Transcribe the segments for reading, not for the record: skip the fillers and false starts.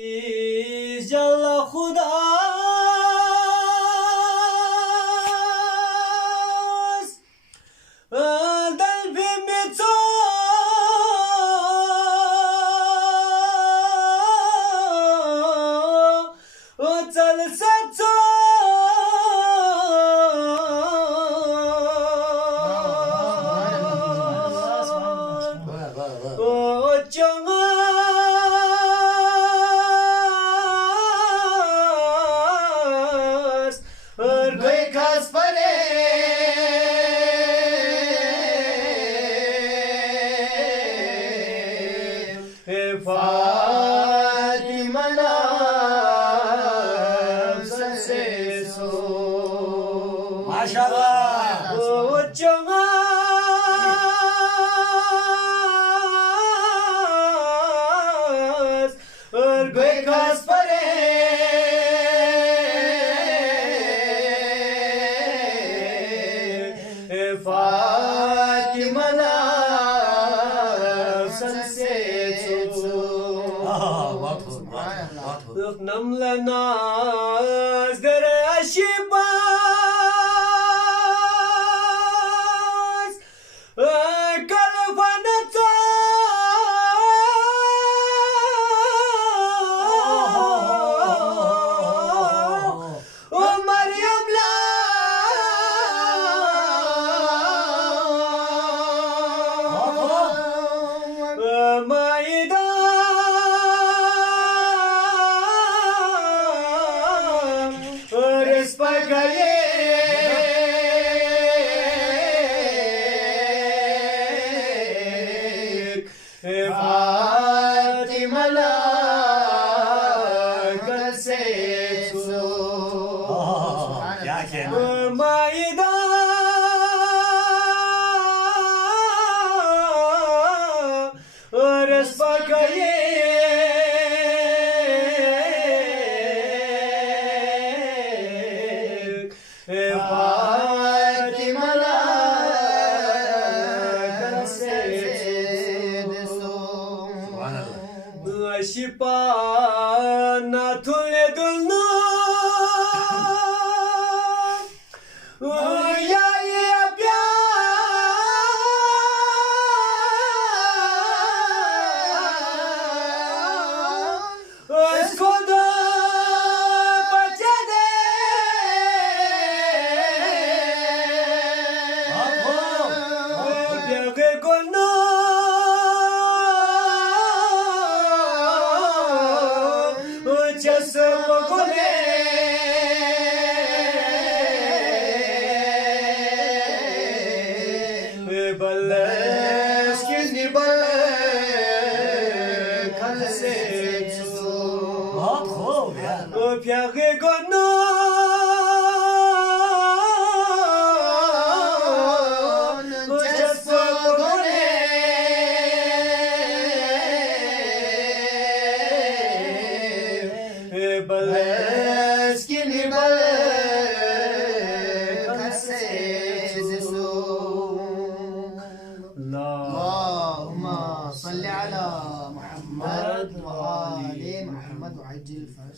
जल्ला खुदा दल भी मिचो चल सचो Namlanas garashibas kalvanata Maryam la Maida Shipana tule dulna ya ya pyar skoda pachade pyage gona Pyare gona just gone baleskini bal kase so Allahumma salli ala Muhammad wa ali Muhammad wa ajil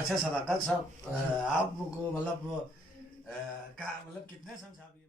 अच्छा सदाकत साहब आपको मतलब कितने सन साहब